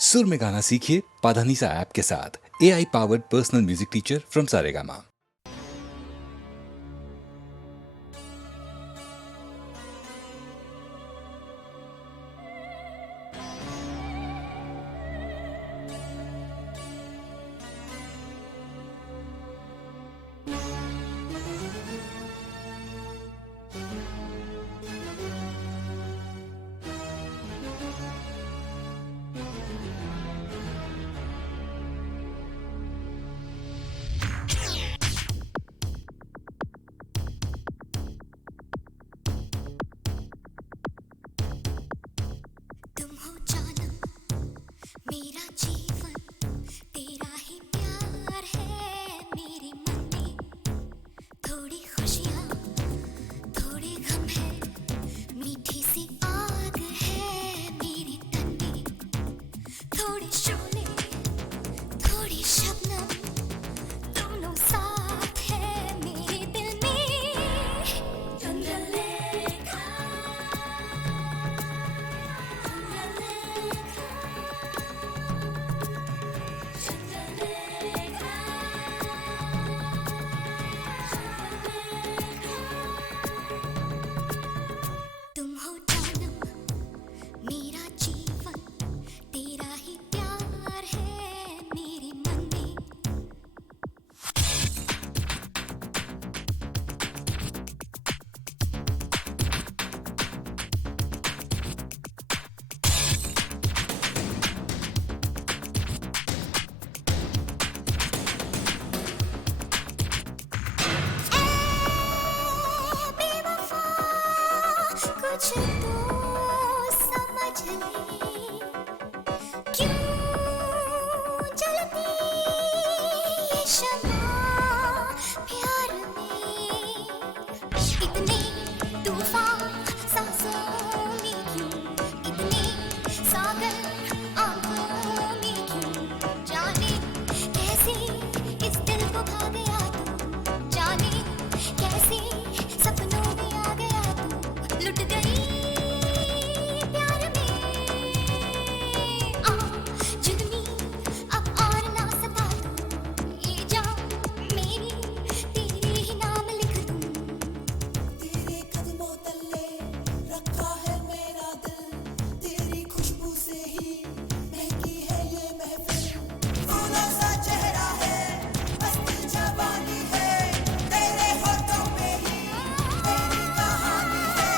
सुर में गाना सीखिए पाधानीसा ऐप के साथ। AI powered personal music teacher from Saregama. तुम हो जानम मेरा जीवन, तेरा ही प्यार है मेरे मन में। थोड़ी खुशियाँ थोड़े गम है, मीठी सी आग है मेरे तन में। थोड़े शोले थोड़ी शबनम, दोनों साथ है मेरे दिल में। चंद्रलेखा तुम हो जानम मेरा जीवन, तेरा ही प्यार है मेरे मन में। बेवफा कुछ तो समझ ले, क्यों जलती ये शम्मा प्यार में। इतने तूफान सांसों में क्यों, इतने सागर आंखों में क्यों। जाने कैसे इस दिल को भा गया तू, जाने कैसे सपनों में आ गया तू। लुट गई प्यार में, आ जुल्मी अब और ना सता तू। ये जान मेरी तेरे ही नाम लिख दूं। तेरे कदमों तले रखा है मेरा दिल, तेरी खुशबू से ही महकी है ये महफिल। फूलों सा चेहरा है, मस्त जवानी है, तेरे होठों पे ही तेरी कहानी है।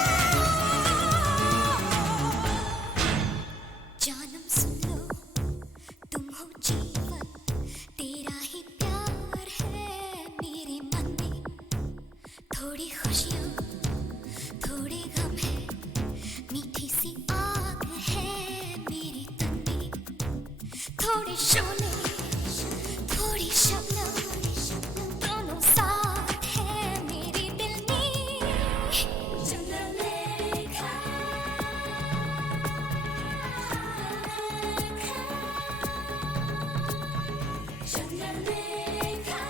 जानम सुन लो, तुम हो जीवन, तेरा ही प्यार है मेरे मन में। थोड़ी खुशियाँ थोड़े गम है, मीठी सी आग है मेरे तन में। थोड़े शोले थोड़ी शबनम, दोनों साथ है मेरे दिल में। चंद्रलेखा चंद्रलेखा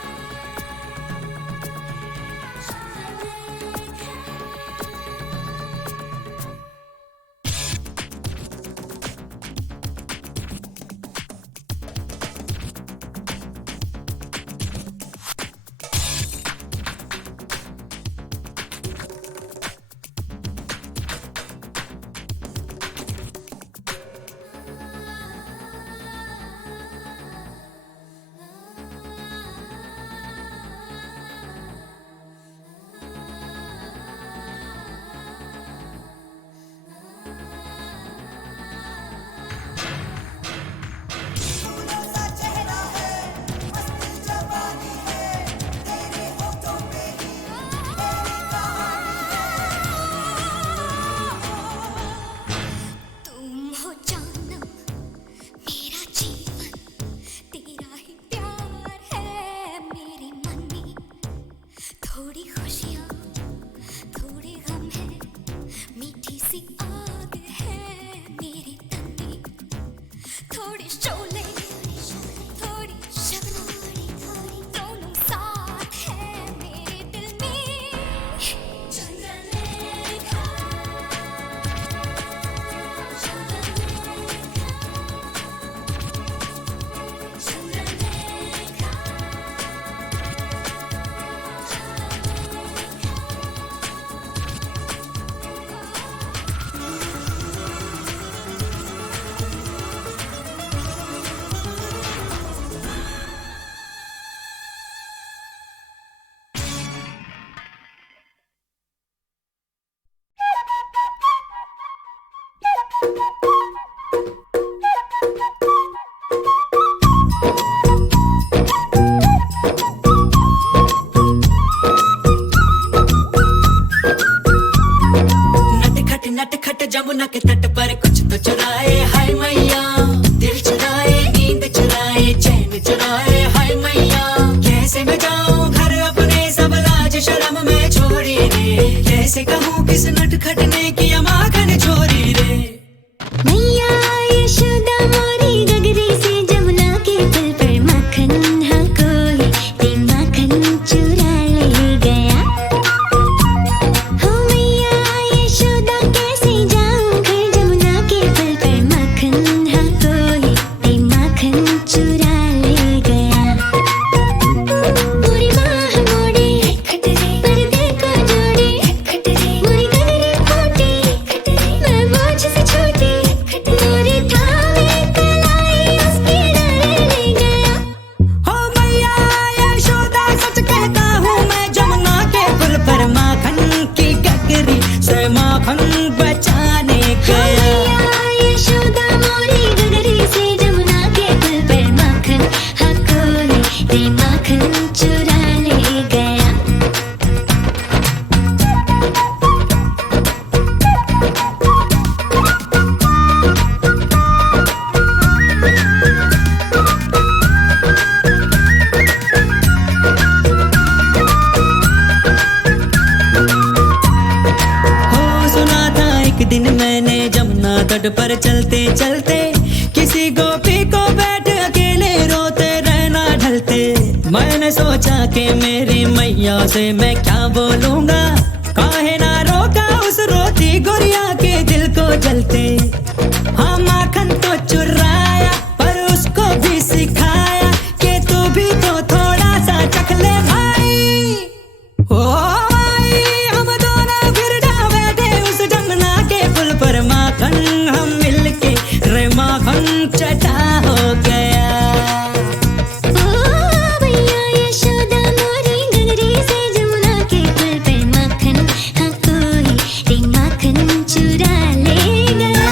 फूलों सा चेहरा है, मस्त जवानी है, तेरे होठों पे ही तेरी कहानी तुम हो जानम मेरा जीवन, तेरा ही प्यार है मेरे मन में। थोड़ी खुशियाँ थोड़े गम है, मीठी सी आग है मेरे तन में। थोड़े शोले थोड़ी शबनम, दोनों साथ है मेरे दिल में। चंद्रलेखा चंद्रलेखा रे माखन चुरा ले गया। दिन मैंने जमुना तट पर चलते चलते किसी गोपी को बैठ अकेले रोते रहना ढलते। मैंने सोचा कि मेरी मैया से मैं क्या बोलूंगा, काहे ना रोका उस रोती गुड़िया के दिल को जलते। हाँ माखन तो चुराया पर उसको भी सिखाया कि तू भी तो थोड़ा सा चख ले भाई। ओ माखन हम मिलके रे माखन चटा हो गया। ओ भैया यशोदा मोरी गगरी से जमुना के पुल पे माखन, हाँ कोई रे माखन चुरा ले गया।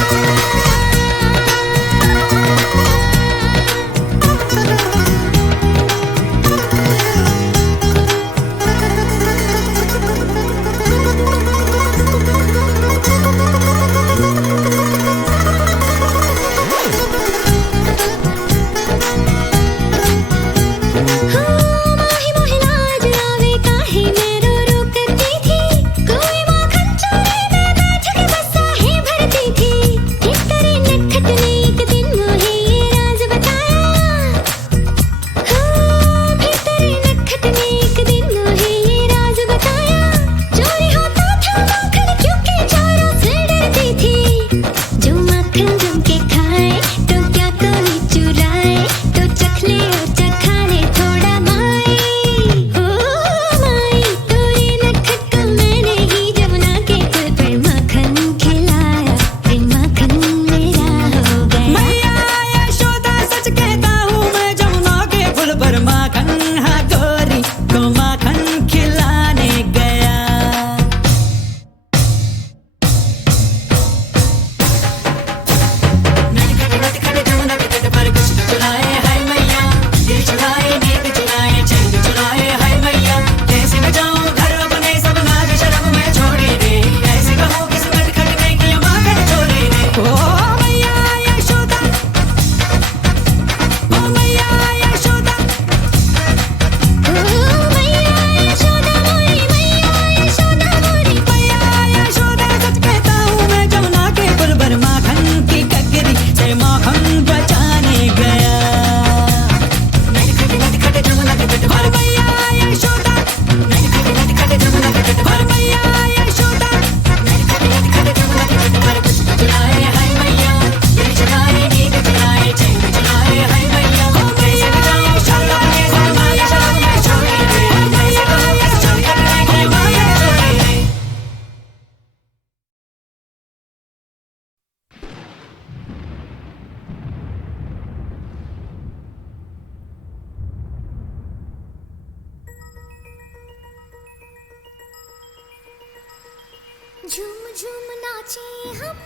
झूम झूम नाचे हम,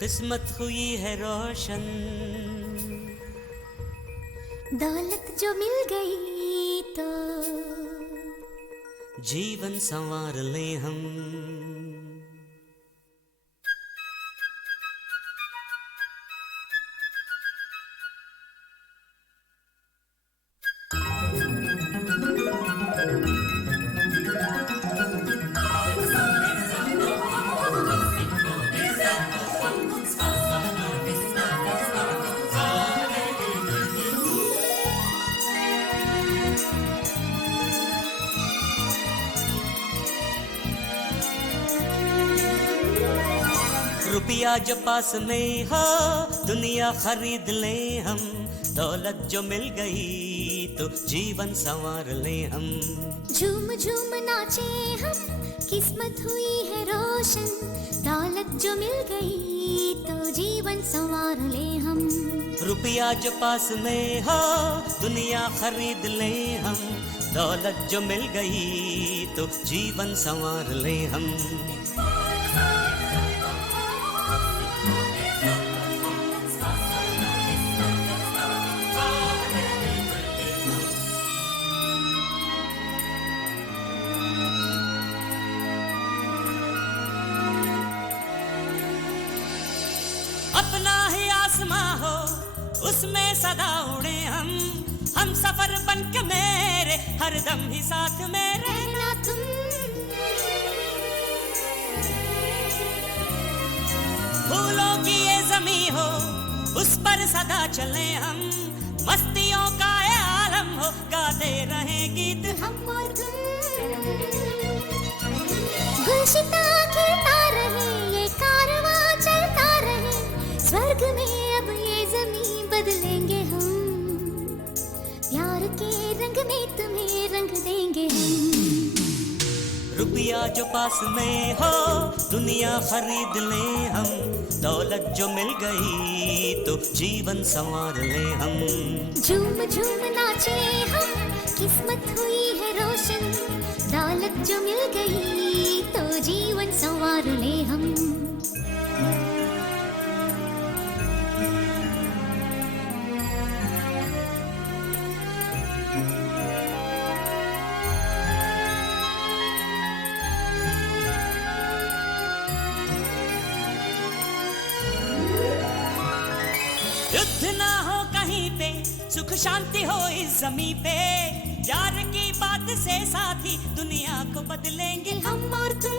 किस्मत हुई है रोशन, दौलत जो मिल गई तो जीवन संवार ले हम। रुपया जो पास में हो दुनिया खरीद ले हम, दौलत जो मिल गई तो जीवन संवार ले हम। झूम झूम नाचे हम, किस्मत हुई है रोशन, दौलत जो मिल गई तो जीवन संवार ले हम। रुपया जो पास में हो दुनिया खरीद ले हम, दौलत जो मिल गई तो जीवन संवार ले हम। अपना ही आसमां हो उसमें सदा उड़े हम सफर बन के मेरे हरदम ही साथ में रहना तुम फूलों की ये जमी हो उस पर सदा चले हम मस्तियों का ये आलम हो गाते रहे गीत हम और तुम गुलशिता खिलता रहे ये कारवां चलता रहे स्वर्ग में अब ये ज़मीं बदलेंगे हम प्यार के रंग में तुम्हें रंग देंगे हम रुपया जो पास में हो दुनिया खरीद ले हम दौलत जो मिल गई तो जीवन संवार ले हम झूम झूम नाचे हम किस्मत हुई है रोशन दौलत जो मिल गई तो जीवन संवार ले हम युद्ध ना हो कहीं पे सुख शांति हो इस जमी पे प्यार की बात से साथी दुनिया को बदलेंगे हम और तुम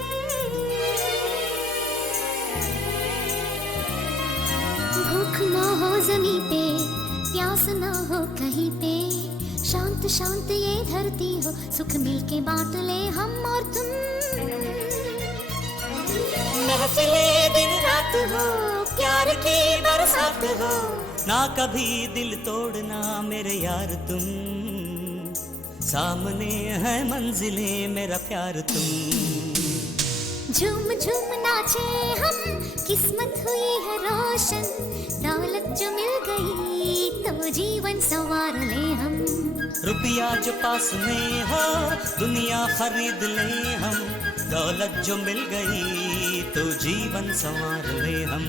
भूख ना हो जमी पे प्यास ना हो कहीं पे शांत शांत ये धरती हो सुख मिल के बांट ले हम और तुम महफिले दिन रात हो प्यार की बरसात हो ना कभी दिल तोड़ना मेरे यार तुम सामने है मंजिले मेरा प्यार तुम झूम झूम नाचे हम किस्मत हुई है रोशन दौलत जो मिल गई तो जीवन संवार ले हम रुपया जो पास में हो दुनिया खरीद ले हम दौलत जो मिल गई तो जीवन संवार ले हम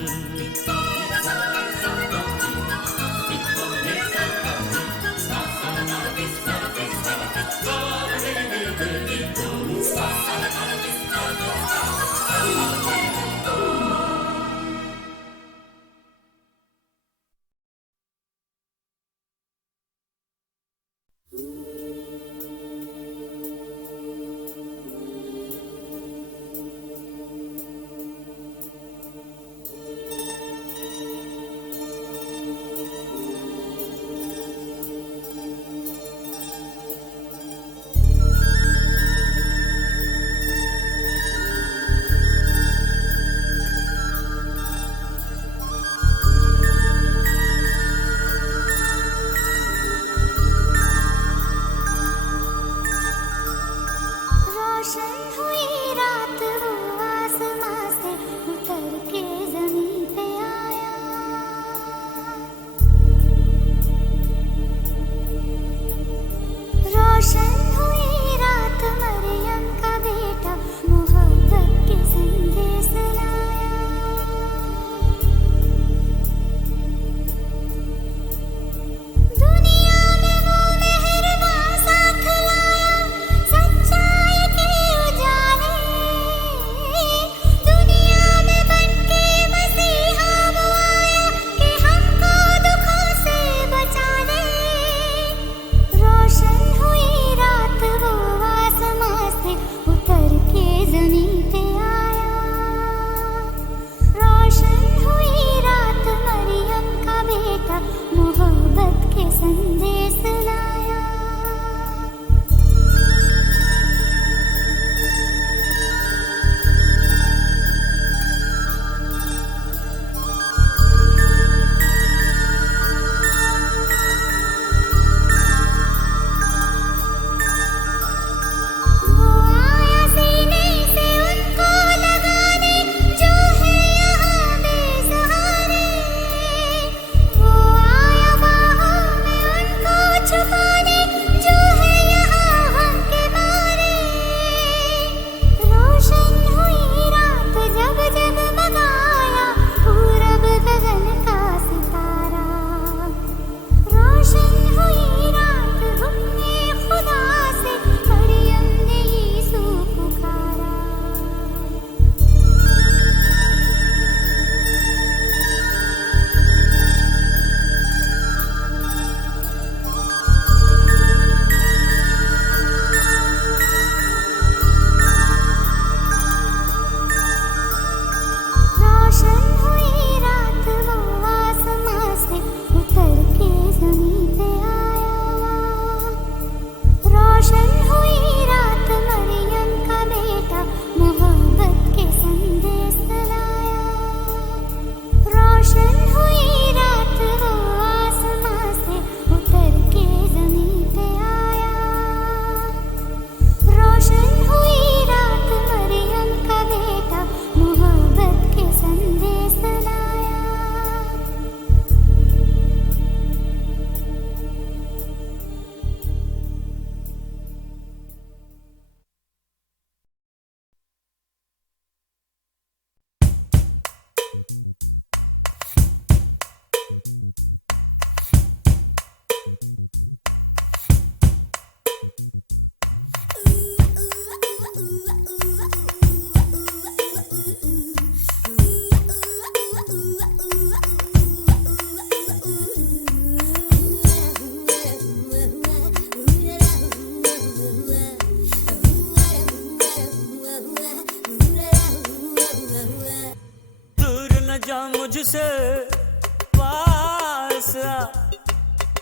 पास आ,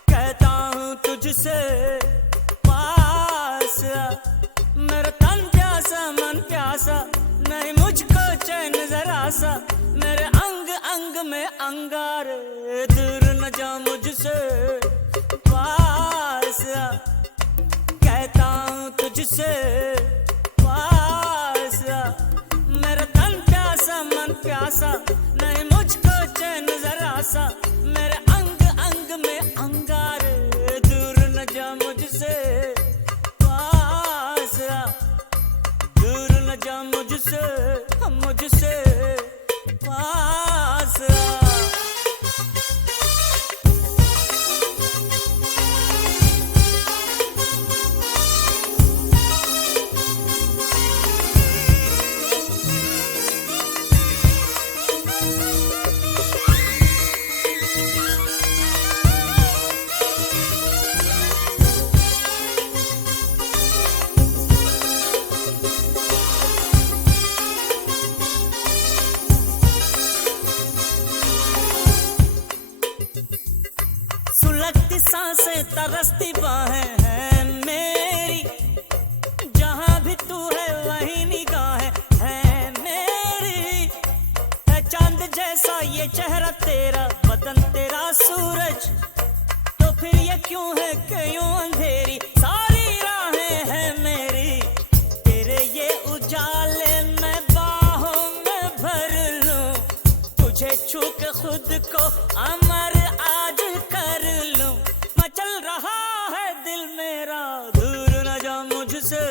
कहता हूँ तुझसे पास आ, मेरा तन प्यासा मन प्यासा, नहीं मुझको चैन जरा सा, मेरे अंग अंग में अंगारे, दूर न जा मुझसे पास आ, कहता हूँ तुझसे पास आ, मेरा तन प्यासा मन प्यासा, नहीं मुझको चैन जरा सा, मेरे अंग अंग में अंगारे, दूर न जा मुझसे पास आ, दूर न जा मुझसे मुझसे पास आ। सुलगती सांसें तरसती बाहें हैं मेरी, जहां भी तू है वहीं निगाहें हैं मेरी, है चांद जैसा ये चेहरा तेरा, बदन तेरा सूरज, तो फिर ये क्यों है कि यूं अंधेरी सारी राहें हैं मेरी, तेरे ये उजाले मैं बाहों में भर लूं, तुझे छू के खुद को अमर आज कर लूं, मचल रहा है दिल मेरा, दूर न जा मुझसे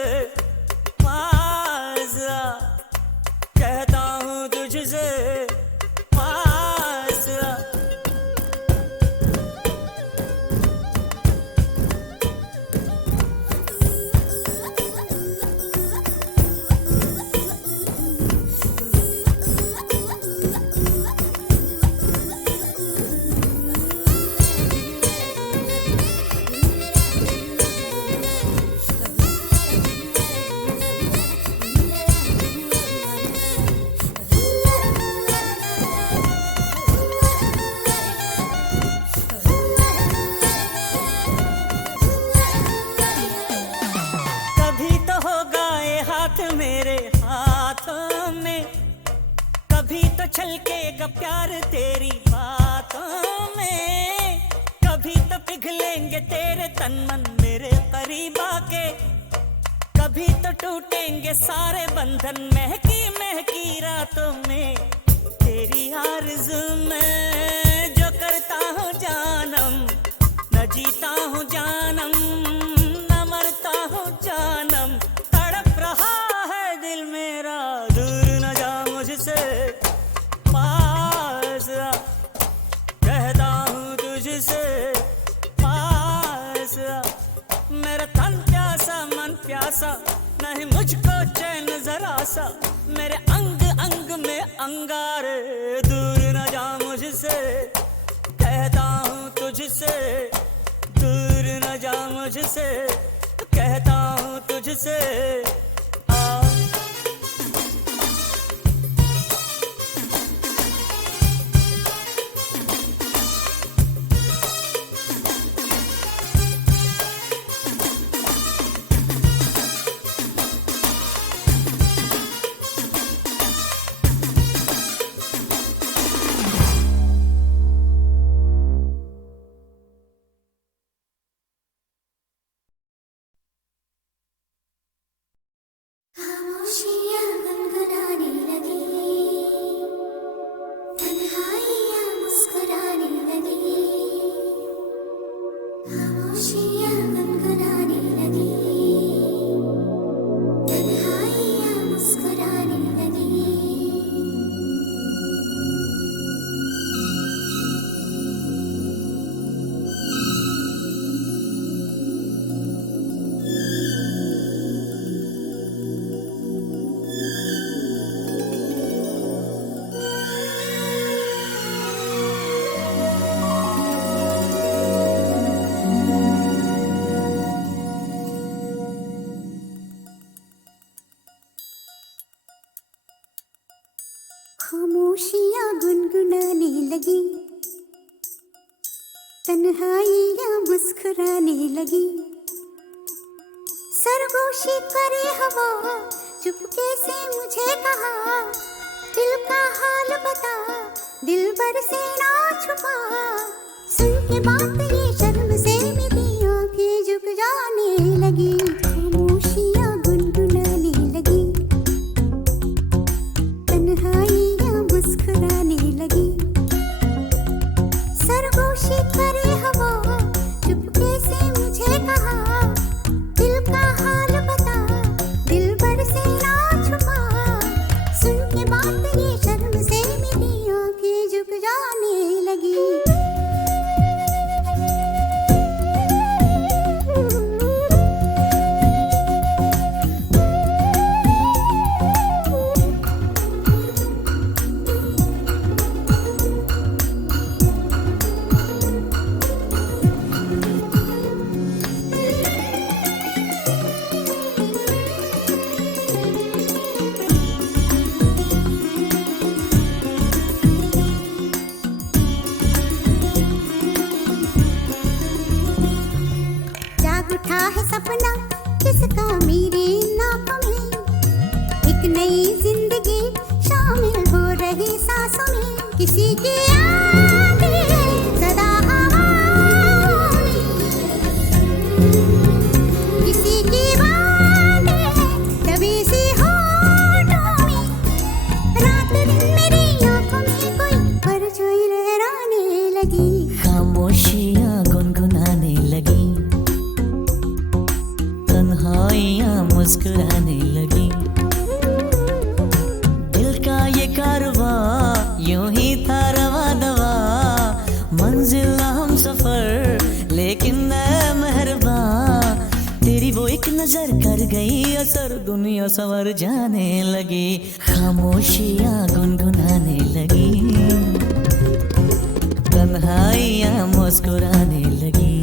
पास आ, कहता हूँ तुझसे पास आ। कभी तो होगा ये हाथ मेरे हाथों में, कभी तो छलकेगा प्यार तेरी बातों में, कभी तो पिघलेंगे तेरे तन मन मेरे करीब आके, कभी तो टूटेंगे सारे बंधन महकी महकी रातों में, तेरी आरज़ू में जो करता हूँ जानम, न जीता हूँ जानम न मरता हूँ जानम, तड़प रहा है दिल मेरा, दूर न जा मुझसे पास आ, कहता हूँ तुझसे पास आ, मेरा तन प्यासा मन प्यासा, नहीं मुझको चैन जरा सा, मेरे अंग अंग में अंगारे, दूर न जा मुझसे, कहता हूँ तुझसे, दूर न जा मुझसे, कहता हूँ तुझसे। तन्हाइयाँ मुस्कुराने लगी, सरगोशी करे हवा, चुपके से मुझे कहा, दिल का हाल बता, दिल भर से ना छुपा। सुन के बात ये शर्म से मेरी आंखें झुक जाने लगी, खामोशियाँ गुनगुनाने लगी, तन्हाइयाँ मुस्कुराने लगी, सरगोशी करे हवा, चुपके से मुझे कहा, दिल का हाल बता, दिल भर से ना छुपा। सुन के बात ये शर्म से मेरी आंखें झुक जाने लगी। उठा है सपना किसका मेरे नाकों में, एक नई जिंदगी शामिल हो रही सांसों में, किसी की यादें सदा हवाओं में, किसी की बातें कभी सी होठों में, रात दिन मेरी आंखों में कोई परछाई लहराने लगी, खामोशियाँ गुनगुनाने लगी, तन्हाइयाँ मुस्कुराने लगी, दिल का ये कारवा यूं ही था रवा दवा, मंजिल हम सफर लेकिन न मेहरबा, तेरी वो एक नजर कर गई असर, दुनिया संवर जाने लगी, खामोशियाँ गुनगुनाने लगी, तन्हाइयाँ मुस्कुराने लगी।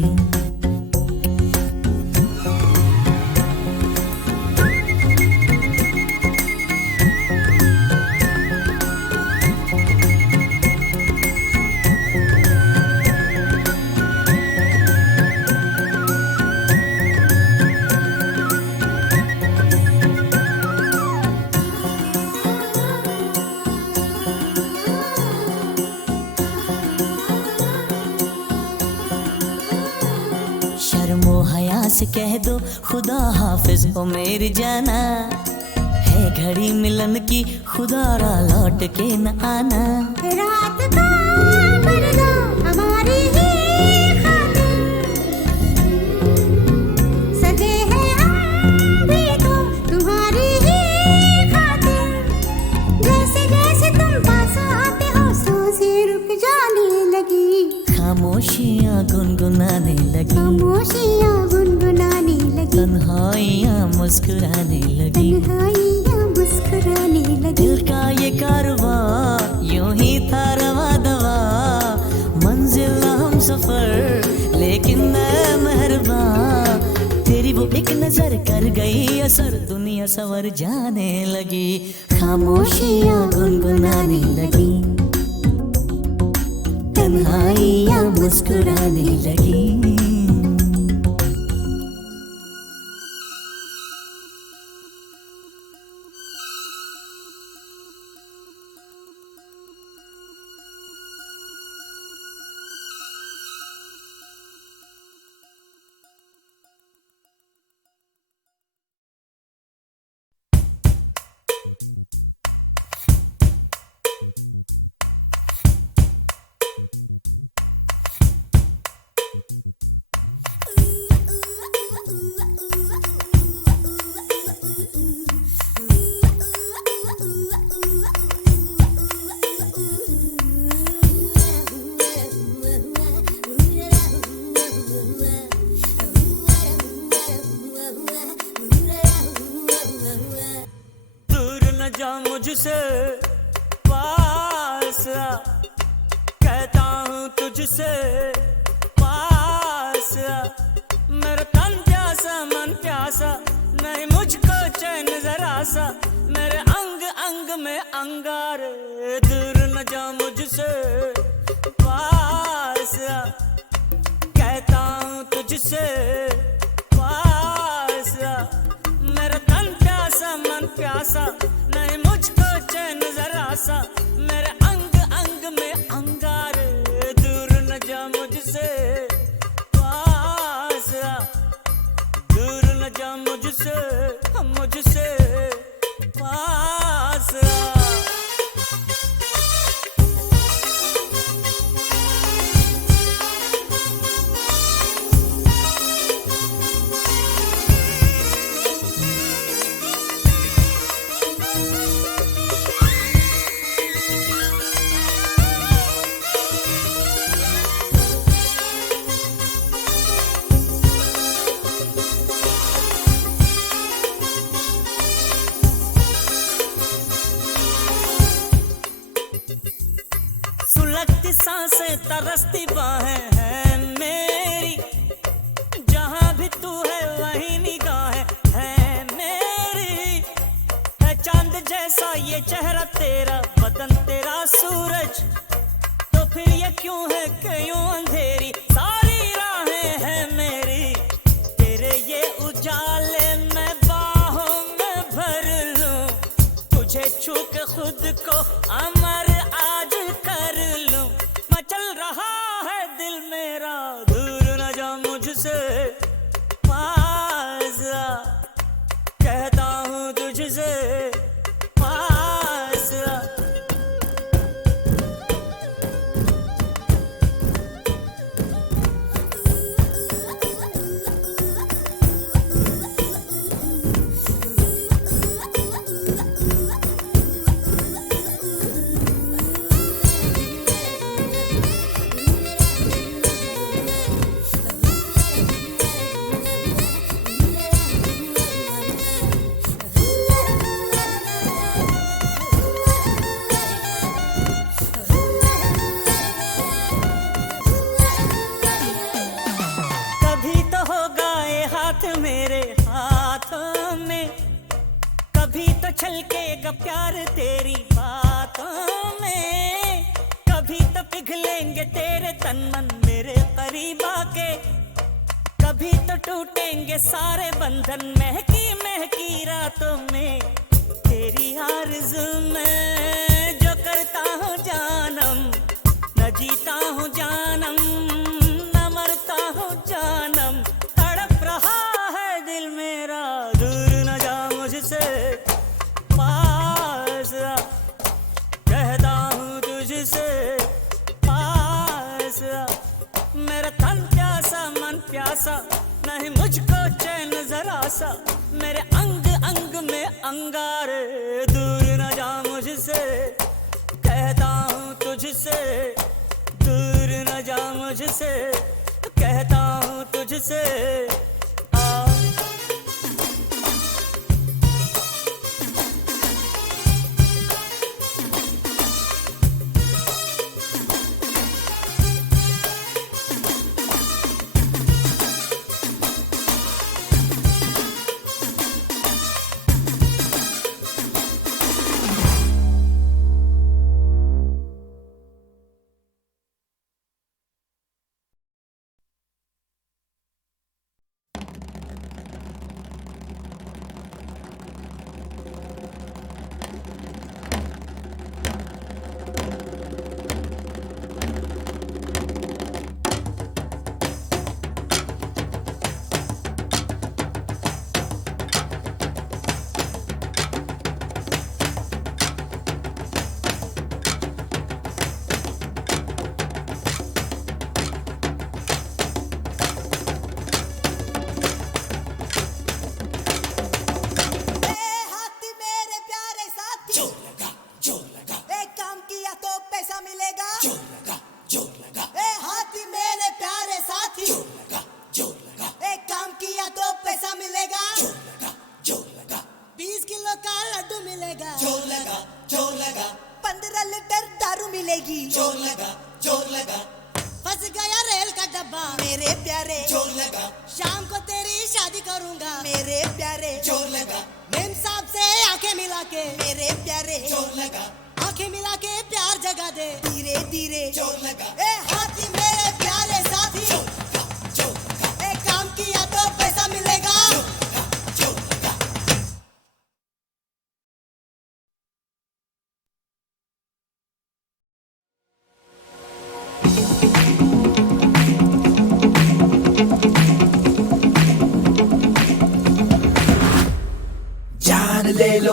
शर्मो हया से कह दो खुदा हाफिज हो मेरी जाना, है घड़ी मिलन की खुदा रा लौट के न आना, रात का पर्दा हमारी ही खातिर, सजे हैं हम भी तो तुम्हारी ही खातिर, जैसे जैसे तुम पास आते हो सांसें रुक जाने लगी, खामोशियाँ गुनगुनाने लगी, खामोशियाँ गुनगुनाने लगी, तन्हाइयाँ मुस्कुराने लगी, तन्हाइयाँ मुस्कुराने लगी, दिल का ये कारवा यूं ही था रवा दवा, मंजिल हम सफर लेकिन न मेहरबा, तेरी वो एक नजर कर गई असर, दुनिया संवर जाने लगी, खामोशियाँ गुनगुनाने लगी, तन्हाइयाँ मुस्कुराने लगी। जा मुझसे पास आ, कहता हूँ तुझसे पास आ, मेरा तन प्यासा मन प्यासा, नहीं मुझको चैन जरा सा, मेरे अंग अंग में अंगारे, दूर न जा मुझसे पास आ, मुझसे पास आ। मेरा तन प्यासा मन प्यासा नहीं मुझको चैन जरा सा, मेरे अंग अंग में अंगारे दूर न जा मुझसे पास आ, दूर न जा मुझसे मुझसे पास आ। सुलगती सांसें तरसती बाहें हैं मेरी, जहां भी तू है वहीं निगाहें हैं मेरी। है चांद जैसा ये चेहरा तेरा, बदन तेरा सूरज, तो फिर ये क्यों है क्यों अंधेरी सारी राहें हैं मेरी। तेरे ये उजाले मैं बाहों में भर लूं, तुझे छू के खुद को अमर आज कर लूं। मचल रहा है दिल मेरा, दूर न जा मुझसे पास आ, कहता हूँ तुझसे पास आ। मेरे हाथों में कभी तो छलकेगा प्यार तेरी बातों में, कभी तो पिघलेंगे तेरे तन मन मेरे करीब आके, कभी तो टूटेंगे सारे बंधन महकी महकी रातों में। तेरी आरज़ू में जो करता हूँ जानम, न जीता हूँ जानम न मरता हूँ जानम। तड़प रहा है दिल मेरा, दूर न जा मुझसे पास आ, कहता हूँ तुझसे पास आ। मेरा तन प्यासा मन प्यासा नहीं मुझको चैन जरा सा, मेरे अंग अंग में अंगारे दूर न जा मुझसे, कहता हूँ तुझसे दूर न जा मुझसे, कहता हूँ तुझसे आ।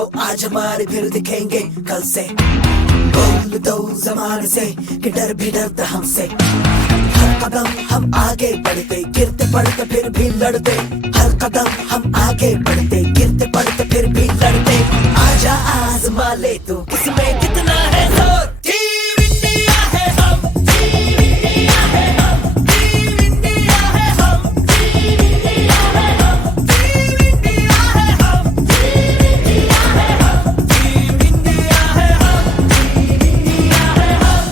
लो आज हमारे फिर दिखेंगे कल से। बोल दो जमाने से कि डर भी डरता हमसे। हर कदम हम आगे बढ़ते, गिरते पड़ते फिर भी लड़ते। हर कदम हम आगे बढ़ते, गिरते पड़ते फिर भी लड़ते। आजा आजमा ले तू किसमें कितना है जोर। टीम इंडिया है हम, टीम इंडिया है हम, टीम इंडिया है हम, टीम इंडिया है हम, टीम इंडिया है हम, टीम इंडिया है हम, टीम इंडिया है हम, टीम इंडिया है हम।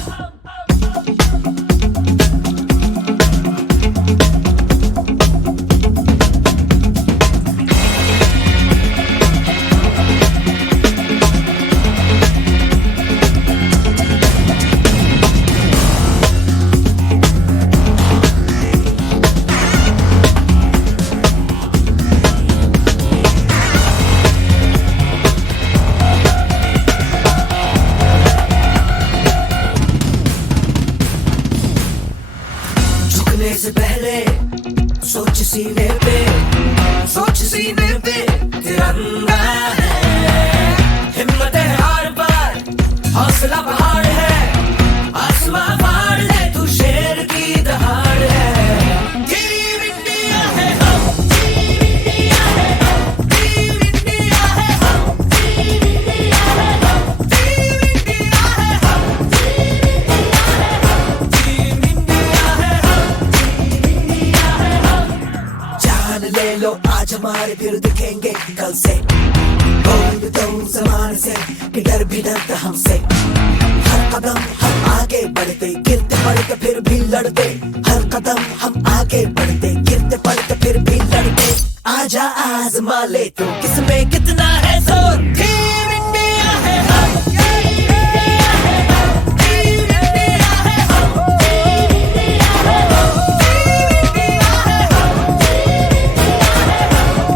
झुकने से पहले सोच सीने पे, सोच सीने पे तिरंगा है। हिम्मत है हार पर, हौसला पहाड़ है। आसमां फाड़ दे तू शेर की दहाड़ है। टीम इंडिया है हम, टीम इंडिया है हम, टीम इंडिया है हम, टीम इंडिया है हम, टीम इंडिया है हम, टीम इंडिया है हम, टीम इंडिया है हम। जान ले लो आज हमारे फिर दिखेंगे कल से। बोल दो जमाने से कि डर भी डरता हमसे। हर कदम हम आगे बढ़ते, गिरते पड़ते फिर भी लड़ते। हर कदम हम आगे बढ़ते, गिरते पड़ते फिर भी लड़ते। आजा आजमा ले तू किसमें कितना है जोर। टीम इंडिया है हम, टीम इंडिया है हम, टीम इंडिया है हम, टीम इंडिया है हम, टीम इंडिया है हम,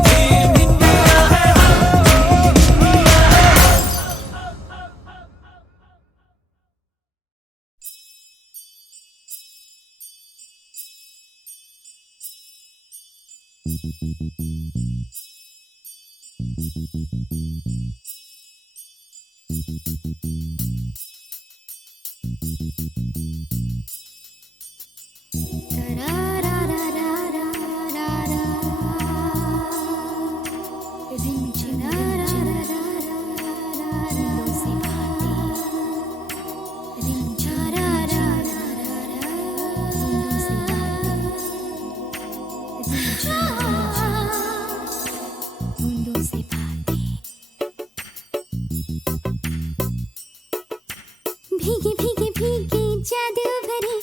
टीम इंडिया है हम। भीगे भीगे भीगे जादू भरी